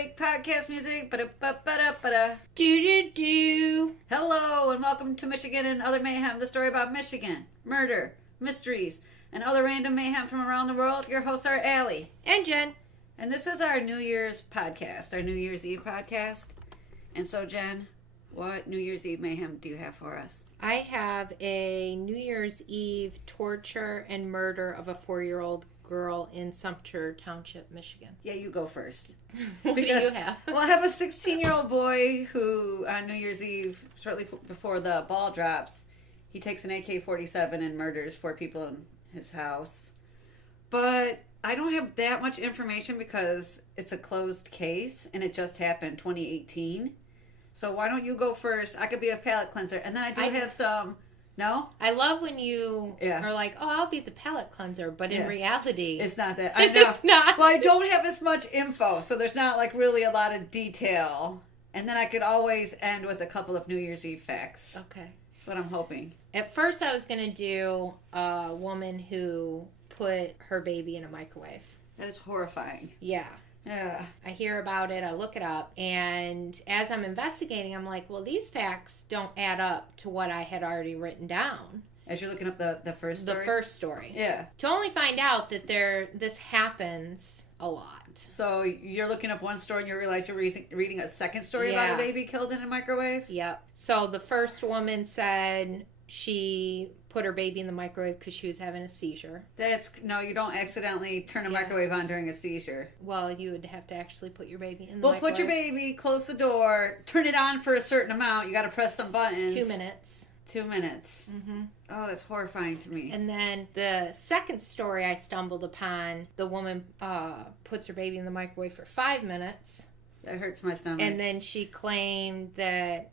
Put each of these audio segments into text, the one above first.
break, podcast music. Ba-da-ba-ba-da-ba-da. Do. Hello, and welcome to Michigan and Other Mayhem, the story about Michigan, murder, mysteries, and other random mayhem from around the world. Your hosts are Allie. And Jen. And this is our New Year's podcast, our New Year's Eve podcast. And so, Jen, what New Year's Eve mayhem do you have for us? I have a New Year's Eve torture and murder of a 4-year-old girl in Sumter Township, Michigan. Yeah, you go first. What do you have? Well, I have a 16-year-old boy who, on New Year's Eve, shortly before the ball drops, he takes an AK-47 and murders 4 people in his house. But I don't have that much information because it's a closed case and it just happened 2018. So why don't you go first? I could be a palate cleanser. And then I have some... No? I love when you are like, oh, I'll be the palate cleanser. But in reality... It's not that. I know. It's not. Well, I don't have as much info, so there's not like really a lot of detail. And then I could always end with a couple of New Year's Eve facts. Okay. That's what I'm hoping. At first I was going to do a woman who put her baby in a microwave. That is horrifying. Yeah. Yeah. I hear about it, I look it up, and as I'm investigating, I'm like, well, these facts don't add up to what I had already written down. As you're looking up the first story? The first story. Yeah. To only find out that this happens a lot. So you're looking up one story and you realize you're reading a second story about a baby killed in a microwave? Yep. So the first woman said she put her baby in the microwave because she was having a seizure. No, you don't accidentally turn a microwave on during a seizure. Well, you would have to actually put your baby in the microwave. Well, put your baby, close the door, turn it on for a certain amount. You got to press some buttons. 2 minutes. 2 minutes. Mm-hmm. Oh, that's horrifying to me. And then the second story I stumbled upon, the woman puts her baby in the microwave for 5 minutes. That hurts my stomach. And then she claimed that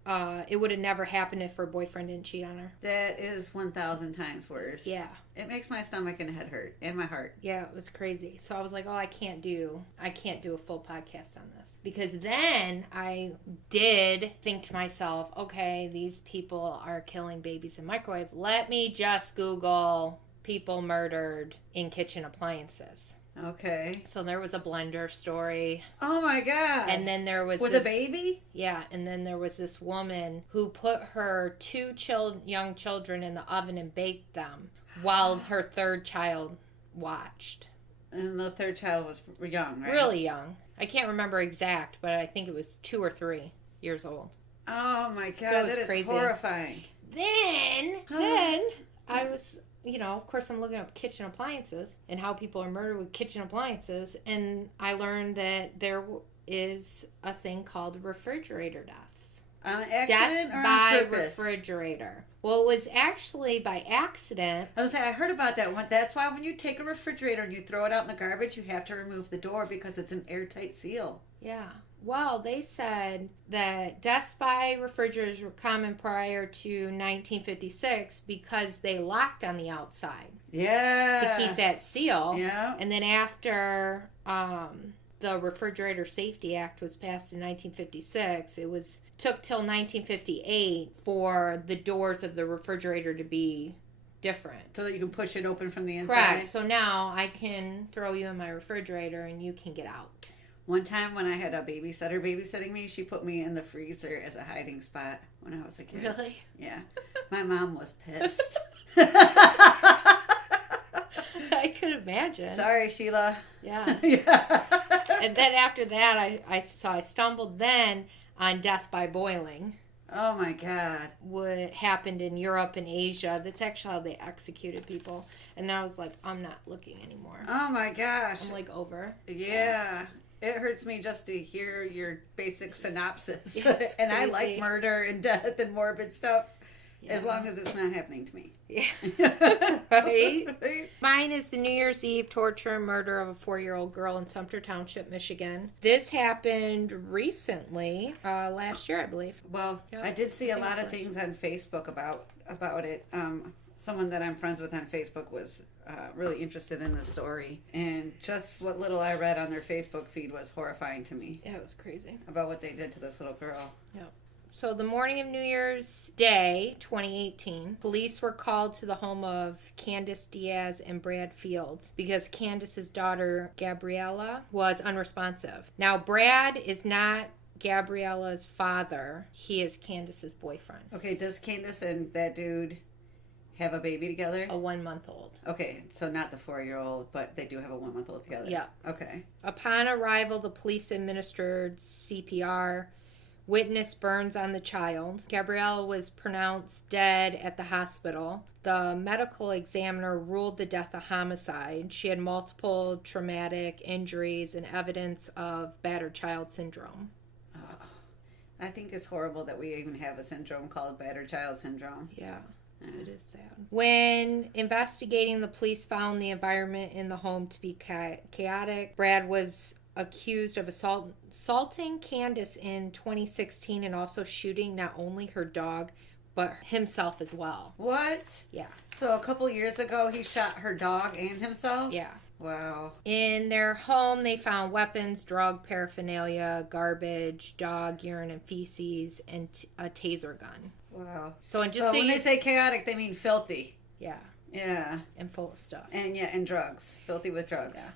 it would have never happened if her boyfriend didn't cheat on her. That is 1,000 times worse. Yeah. It makes my stomach and head hurt. And my heart. Yeah, it was crazy. So I was like, oh, I can't do a full podcast on this. Because then I did think to myself, okay, these people are killing babies in microwave. Let me just Google people murdered in kitchen appliances. Okay. So there was a blender story. Oh my God. And then there was With a baby? Yeah. And then there was this woman who put her 2 young children in the oven and baked them while her third child watched. And the third child was young, right? Really young. I can't remember exact, but I think it was 2 or 3 years old. Oh my God. So that is crazy. Horrifying. Then I was... of course, I'm looking up kitchen appliances and how people are murdered with kitchen appliances. And I learned that there is a thing called refrigerator deaths. On accident or on by purpose? Refrigerator. Well, it was actually by accident. I was saying, I heard about that one. That's why when you take a refrigerator and you throw it out in the garbage, you have to remove the door because it's an airtight seal. Yeah. Well, they said that deaths by refrigerators were common prior to 1956 because they locked on the outside. Yeah. To keep that seal. Yeah. And then after the Refrigerator Safety Act was passed in 1956, it took till 1958 for the doors of the refrigerator to be different. So that you can push it open from the inside? Correct. So now I can throw you in my refrigerator and you can get out. One time when I had a babysitter babysitting me, she put me in the freezer as a hiding spot when I was a kid. Really? Yeah. My mom was pissed. I could imagine. Sorry, Sheila. Yeah. Yeah. And then after that, I stumbled then on death by boiling. Oh my God. What happened in Europe and Asia. That's actually how they executed people. And then I was like, I'm not looking anymore. Oh my gosh. I'm like over. Yeah. It hurts me just to hear your basic synopsis. Yeah, and I like murder and death and morbid stuff as Yeah. long as it's not happening to me. Yeah. Right? Mine is the New Year's Eve torture and murder of a 4-year-old girl in Sumter Township, Michigan. This happened recently, last year, I believe. Well, Yep. I did see a lot of things on Facebook about it. Someone that I'm friends with on Facebook was really interested in the story. And just what little I read on their Facebook feed was horrifying to me. Yeah, it was crazy. About what they did to this little girl. Yep. So the morning of New Year's Day, 2018, police were called to the home of Candace Diaz and Brad Fields because Candace's daughter, Gabriella, was unresponsive. Now, Brad is not Gabriella's father. He is Candace's boyfriend. Okay, does Candace and that dude have a baby together? A 1-month-old. Okay, so not the 4-year-old, but they do have a 1-month-old together. Yeah. Okay. Upon arrival, the police administered CPR. Witness burns on the child. Gabriella was pronounced dead at the hospital. The medical examiner ruled the death a homicide. She had multiple traumatic injuries and evidence of battered child syndrome. I think it's horrible that we even have a syndrome called battered child syndrome. Yeah. It is sad. When investigating, the police found the environment in the home to be chaotic. Brad was accused of assaulting Candace in 2016 and also shooting not only her dog, but himself as well. What? Yeah. So a couple years ago, he shot her dog and himself? Yeah. Wow. In their home, they found weapons, drug paraphernalia, garbage, dog urine and feces, and a taser gun. Wow. So when they say chaotic, they mean filthy. Yeah. Yeah. And full of stuff. And drugs. Filthy with drugs. Yeah.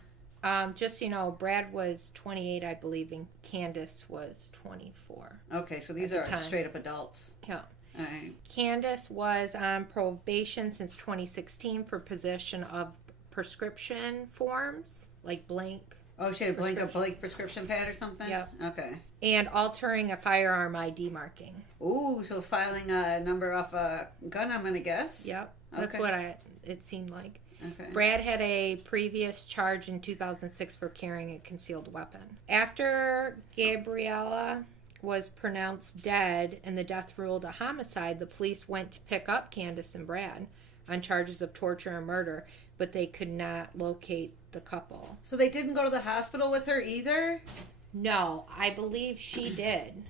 Just so you know, Brad was 28, I believe, and Candace was 24. Okay, so these are straight up adults. Yeah. All right. Candace was on probation since 2016 for possession of prescription forms, like blank. Oh, she had a blank prescription pad or something? Yep. Okay. And altering a firearm ID marking. Ooh, so filing a number off a gun, I'm going to guess? Yep. That's what it seemed like. Okay. Brad had a previous charge in 2006 for carrying a concealed weapon. After Gabriella was pronounced dead and the death ruled a homicide, the police went to pick up Candace and Brad on charges of torture and murder, but they could not locate the couple. So they didn't go to the hospital with her either? No, I believe she did.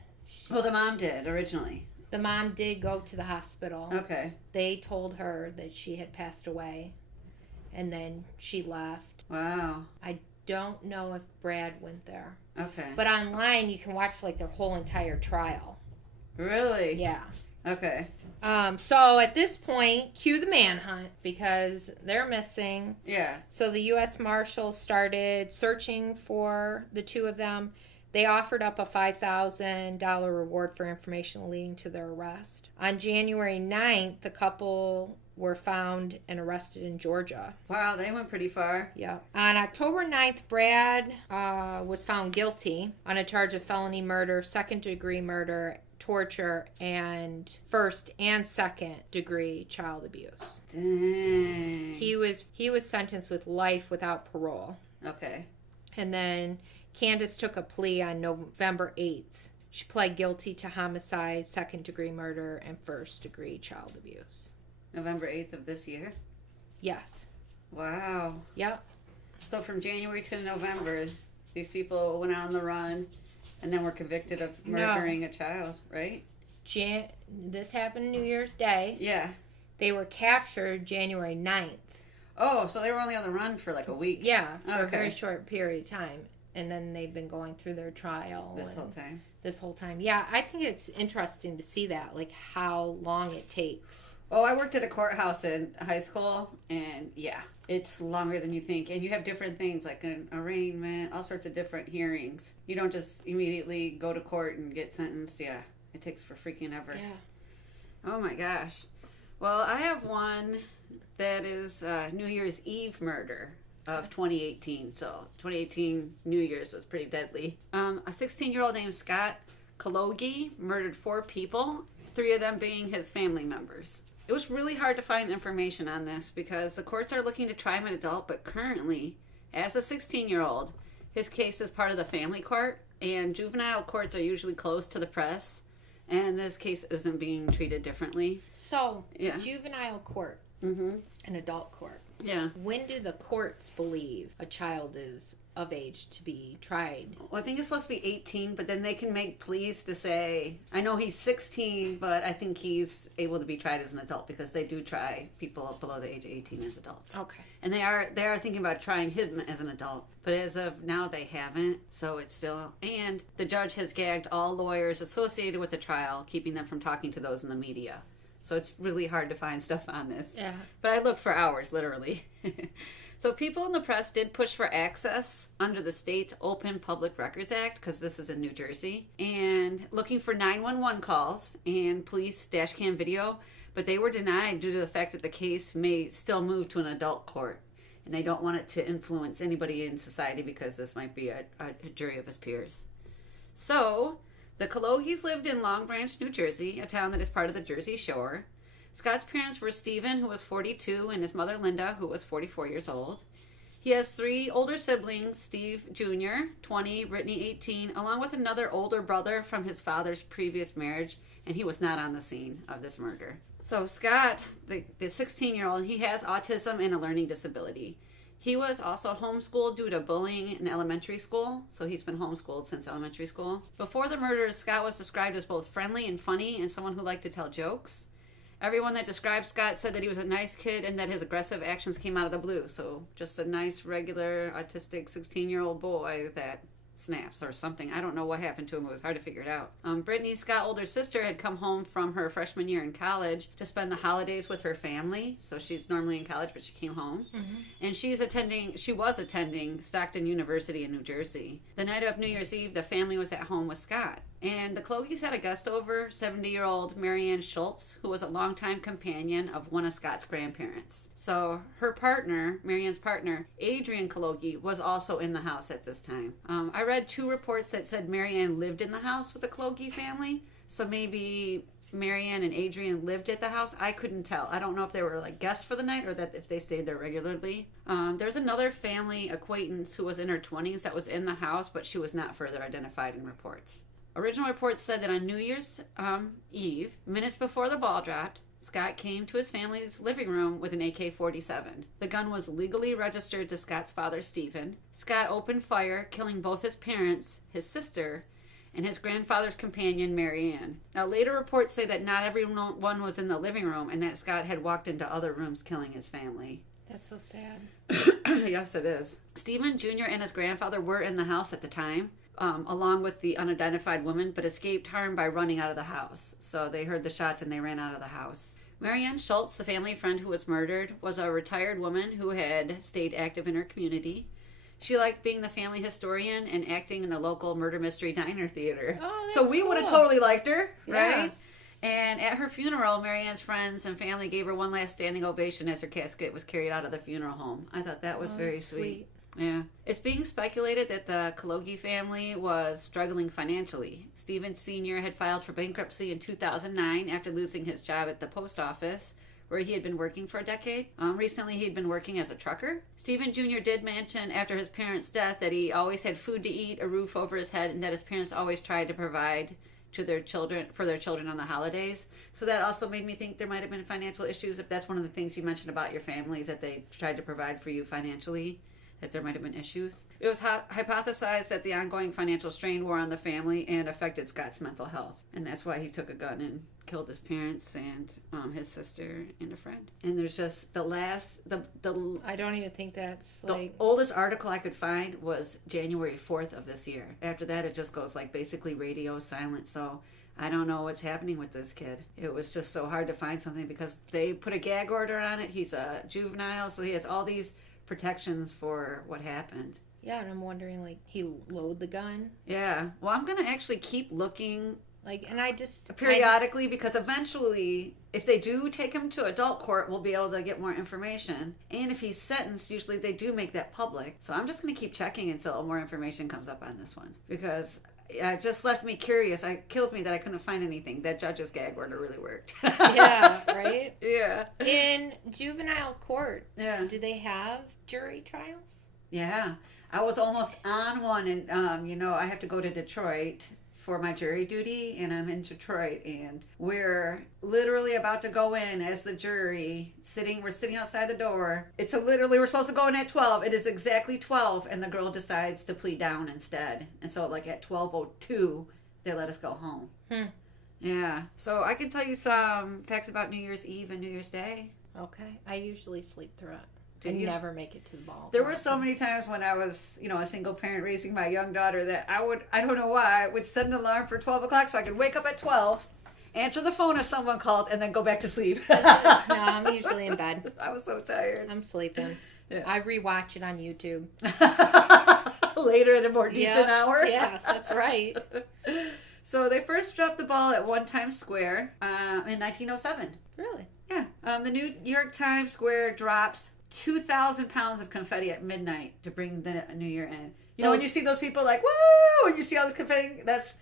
Oh, the mom did originally. The mom did go to the hospital. Okay. They told her that she had passed away, and then she left. Wow. I don't know if Brad went there. Okay. But online, you can watch like their whole entire trial. Really? Yeah. Okay. So at this point, cue the manhunt because they're missing. Yeah. So the U.S. Marshals started searching for the two of them. They offered up a $5,000 reward for information leading to their arrest. On January 9th, the couple were found and arrested in Georgia. Wow, they went pretty far. Yeah. On October 9th, Brad was found guilty on a charge of felony murder, second-degree murder, torture, and first and second degree child abuse. Dang. He was sentenced with life without parole. Okay. And then Candace took a plea on November 8th. She pled guilty to homicide, second degree murder, and first degree child abuse. November 8th of this year? Yes. Wow. Yep. So from January to November, these people went on the run and then were convicted of murdering a child, right? This happened New Year's Day. Yeah. They were captured January 9th. Oh, so they were only on the run for like a week. Yeah, for a very short period of time. And then they've been going through their trial. This whole time. Yeah, I think it's interesting to see that, like how long it takes. Oh, I worked at a courthouse in high school, and yeah, it's longer than you think. And you have different things like an arraignment, all sorts of different hearings. You don't just immediately go to court and get sentenced. Yeah, it takes for freaking ever. Yeah. Oh my gosh. Well, I have one that is New Year's Eve murder of 2018. So 2018 New Year's was pretty deadly. A 16-year-old named Scott Kalogi murdered 4 people, 3 of them being his family members. It was really hard to find information on this because the courts are looking to try him an adult, but currently, as a 16-year-old, his case is part of the family court, and juvenile courts are usually closed to the press, and this case isn't being treated differently. So, juvenile court and adult court. Yeah. When do the courts believe a child is of age to be tried. Well, I think it's supposed to be 18, but then they can make pleas to say, I know he's 16, but I think he's able to be tried as an adult, because they do try people below the age of 18 as adults. Okay. And they are thinking about trying him as an adult, but as of now they haven't, so it's still, and the judge has gagged all lawyers associated with the trial, keeping them from talking to those in the media. So it's really hard to find stuff on this. Yeah. But I looked for hours, literally. So people in the press did push for access under the state's Open Public Records Act, because this is in New Jersey, and looking for 911 calls and police dash cam video, but they were denied due to the fact that the case may still move to an adult court, and they don't want it to influence anybody in society, because this might be a jury of his peers. So the Cologis lived in Long Branch, New Jersey, a town that is part of the Jersey Shore. Scott's parents were Stephen, who was 42, and his mother Linda, who was 44 years old. He has 3 older siblings, Steve Jr., 20, Brittany, 18, along with another older brother from his father's previous marriage, and he was not on the scene of this murder. So Scott, the 16-year-old, he has autism and a learning disability. He was also homeschooled due to bullying in elementary school, so he's been homeschooled since elementary school. Before the murders, Scott was described as both friendly and funny, and someone who liked to tell jokes. Everyone that described Scott said that he was a nice kid and that his aggressive actions came out of the blue. So just a nice, regular, autistic 16-year-old boy that snaps or something. I don't know what happened to him. It was hard to figure it out. Brittany, Scott's older sister, had come home from her freshman year in college to spend the holidays with her family. So she's normally in college, but she came home. Mm-hmm. And she was attending Stockton University in New Jersey. The night of New Year's Eve, the family was at home with Scott. And the Cologis had a guest over, 70-year-old Marianne Schultz, who was a longtime companion of one of Scott's grandparents. So her partner, Marianne's partner, Adrian Cologi, was also in the house at this time. I read 2 reports that said Marianne lived in the house with the Cologi family. So maybe Marianne and Adrian lived at the house. I couldn't tell. I don't know if they were like guests for the night or that if they stayed there regularly. There's another family acquaintance who was in her 20s that was in the house, but she was not further identified in reports. Original reports said that on New Year's Eve, minutes before the ball dropped, Scott came to his family's living room with an AK-47. The gun was legally registered to Scott's father, Stephen. Scott opened fire, killing both his parents, his sister, and his grandfather's companion, Marianne. Now, later reports say that not everyone was in the living room and that Scott had walked into other rooms killing his family. That's so sad. Yes, it is. Stephen Jr. and his grandfather were in the house at the time, along with the unidentified woman, but escaped harm by running out of the house. So they heard the shots and they ran out of the house. Marianne Schultz, the family friend who was murdered, was a retired woman who had stayed active in her community. She liked being the family historian and acting in the local murder mystery diner theater. Oh, that's so we would have totally liked her, Yeah. right? And at her funeral, Marianne's friends and family gave her one last standing ovation as her casket was carried out of the funeral home. I thought that was very sweet. Yeah. It's being speculated that the Cologi family was struggling financially. Stephen Sr. had filed for bankruptcy in 2009 after losing his job at the post office, where he had been working for a decade. Recently, he'd been working as a trucker. Stephen Jr. did mention after his parents' death that he always had food to eat, a roof over his head, and that his parents always tried to provide for their children on the holidays. So that also made me think there might have been financial issues. If that's one of the things you mentioned about your families, that they tried to provide for you financially, that there might have been issues. It was hypothesized that the ongoing financial strain wore on the family and affected Scott's mental health. And that's why he took a gun and killed his parents and his sister and a friend. And there's just the I don't even think that's the oldest article I could find was January 4th of this year. After that, it just goes like basically radio silent. So I don't know what's happening with this kid. It was just so hard to find something because they put a gag order on it. He's a juvenile, so he has all these protections for what happened. Yeah, and I'm wondering, like, he load the gun? Yeah. Well, I'm going to actually keep looking periodically, because eventually, if they do take him to adult court, we'll be able to get more information. And if he's sentenced, usually they do make that public. So I'm just going to keep checking until more information comes up on this one, because it just left me curious. It killed me that I couldn't find anything. That judge's gag order really worked. Yeah, right? Yeah. In juvenile court, yeah, do they have jury trials? Yeah. I was almost on one, and I have to go to Detroit for my jury duty, and I'm in Detroit, and we're literally about to go in as the jury. We're sitting outside the door. We're supposed to go in at 12. It is exactly 12, and the girl decides to plead down instead. And so like at 12:02, they let us go home. Yeah. So I can tell you some facts about New Year's Eve and New Year's Day. Okay. I usually sleep through it. Did you? Never make it to the ball. There were so many times when I was, a single parent raising my young daughter that I don't know why, I would set an alarm for 12 o'clock so I could wake up at 12, answer the phone if someone called, and then go back to sleep. No, I'm usually in bed. I was so tired. I'm sleeping. Yeah. I rewatch it on YouTube. Later at a more decent hour? Yes, that's right. So they first dropped the ball at One Times Square in 1907. Really? Yeah. The New York Times Square drops 2,000 pounds of confetti at midnight to bring the New Year in. You know, when you see those people like, woo, and you see all this confetti, that's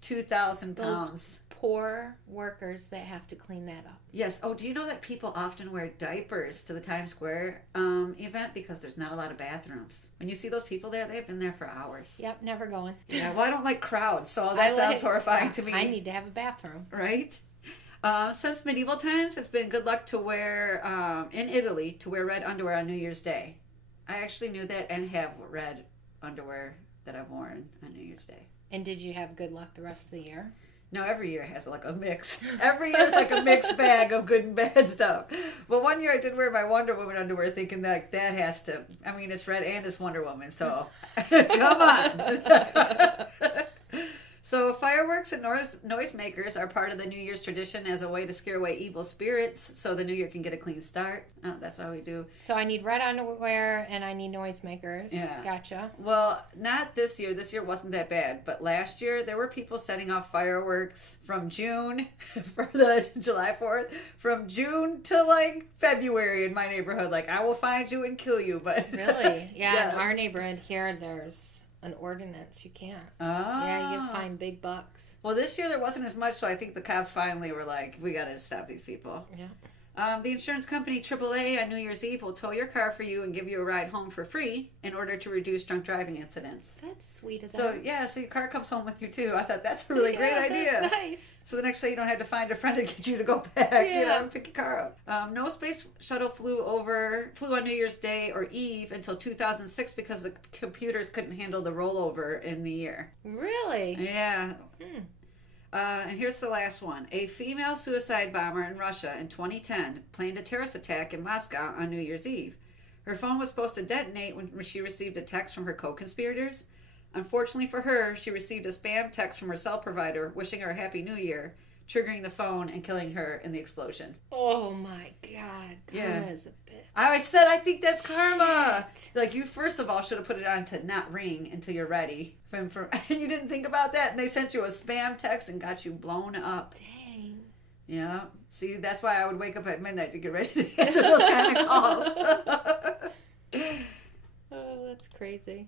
2,000 pounds. Those poor workers that have to clean that up. Yes. Oh, do you know that people often wear diapers to the Times Square event because there's not a lot of bathrooms? When you see those people there, they've been there for hours. Yep, never going. Yeah, well, I don't like crowds, so that sounds horrifying to me. I need to have a bathroom. Right? Since medieval times, it's been good luck to wear, in Italy, to wear red underwear on New Year's Day. I actually knew that and have red underwear that I've worn on New Year's Day. And did you have good luck the rest of the year? No, every year has like a mix. Every year's like a mixed bag of good and bad stuff. But one year I did wear my Wonder Woman underwear thinking that has to, it's red and it's Wonder Woman, so come on. So fireworks and noisemakers are part of the New Year's tradition as a way to scare away evil spirits so the New Year can get a clean start. That's why we do. So I need red underwear and I need noisemakers. Yeah. Gotcha. Well, not this year. This year wasn't that bad. But last year, there were people setting off fireworks from June for the July 4th, from June to like February in my neighborhood. Like, I will find you and kill you. But really? Yeah, yes. In our neighborhood here, there's an ordinance. You can't. Oh. Yeah, you find big bucks. Well, this year there wasn't as much, so I think the cops finally were like, we got to stop these people. Yeah. The insurance company AAA on New Year's Eve will tow your car for you and give you a ride home for free in order to reduce drunk driving incidents. That's sweet of them. So, yeah, so your car comes home with you, too. I thought that's a really great idea. That's nice. So the next day you don't have to find a friend to get you to go back, and pick your car up. No space shuttle flew on New Year's Day or Eve until 2006 because the computers couldn't handle the rollover in the year. Really? Yeah. And here's the last one. A female suicide bomber in Russia in 2010 planned a terrorist attack in Moscow on New Year's Eve. Her phone was supposed to detonate when she received a text from her co-conspirators. Unfortunately for her, she received a spam text from her cell provider wishing her a Happy New Year, triggering the phone and killing her in the explosion. Oh my God. Karma is a bitch. I think that's karma. Shit. Like, you first of all should have put it on to not ring until you're ready. And you didn't think about that, and they sent you a spam text and got you blown up. Dang. Yeah. See, that's why I would wake up at midnight to get ready to answer those kind of calls. Oh, that's crazy.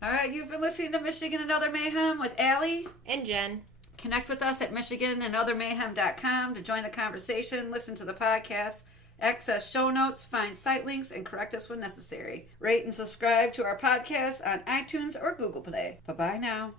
All right, you've been listening to Michigan and Other Mayhem with Allie and Jen. Connect with us at michiganandothermayhem.com to join the conversation, listen to the podcast, access show notes, find site links, and correct us when necessary. Rate and subscribe to our podcast on iTunes or Google Play. Bye-bye now.